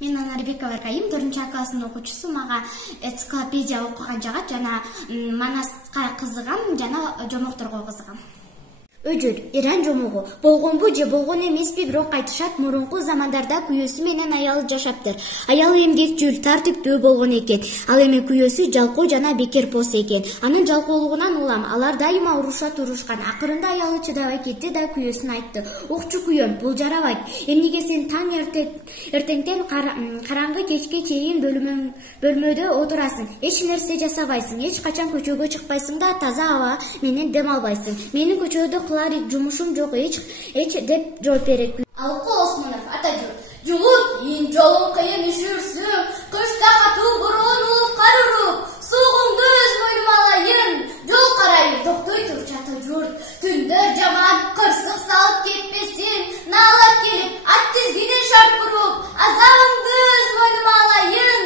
Мен Нарбекова Райым, 4-нчы класстын окуучусу. Мага энциклопедия окуган жагат жана манаска кызыгам жана жомокторго кызыгам. Өжөр, Иран жомогу болгонбу же болгон эмеспи, бирок айтышат, мурунку замандарда күйөөсү менен аялы жашаптыр. Аялы эмгекчил, тартиптүү болгон экен. Ал эми күйөөсү жалкоо жана бекерпоз экен. Анын жалкоолугунан улам алар дайыма урушкан. Акырында аялы чыдабай кетти да күйөөсүн айтты. Укчу күйөөм, бул жарабайт. Эмнеге сен таң эртеңден караңгы кечке чейин бөлмөдө отурасың? Эч нерсе жасабайсың, эч качан көчөгө чыкпайсың да таза аба менен дем албайсың. Менин көчөдө кылар жумушум жок, эч деп жооп берет. Алкы Осмонов, Атажурт. Жулут, ин жолун кыйын үшүрсүң, кышта катуу борон улуп кар уруп, сугуңду өз мойнума алайын, жол карайын, токтой турчу Атажурт. Түндөр жаман, кырсык салып кетпесин, наалап келип, ат тизгинен шарт буруп, азабыңды өз мойнума алайын,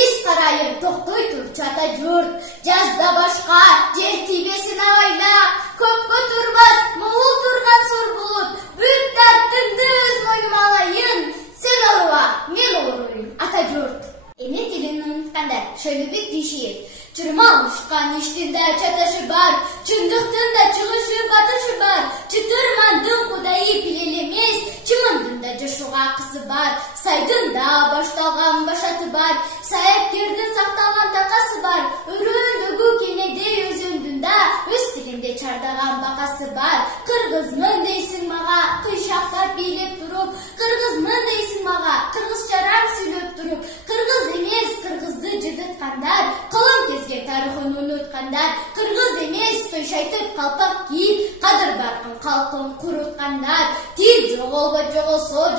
ис карайын, токтой турчу Атажурт. Жазда башка, жер тийбесин абайда, көпкө турбас, могул турган сур булут, бүт дартыңды өз мойнума алайын, сен ооруба, мен ооруйм, Атажурт. Эне тилин унуткандар, Шөлөбек Дүйшиев. Чырмалышкан иштинде чаташы бар, чындыктын да чыгышы батышы бар, чытырмандын кудайы билел эмес, чымындын да жашууга акысы бар, сайдын да башталган башаты бар, саяпкердин сакталган такасы бар, өрөөндөгү кенеде өзүндүн да өз тилинде чардаган бакасы бар. Кыргызмын дейсиң мага, кыйшактап бийлеп туруп, кыргызмын дейсиң мага, кыргызчараң сүйлөп туруп, кыргыз эмес, кыргызды жыдыткандар, кылым кезген тарыхын унуткандар, кыргыз эмес, тойшайтып калпак кийип, кадыр баркын калкын куруткандар, тил жоголбо жоголсо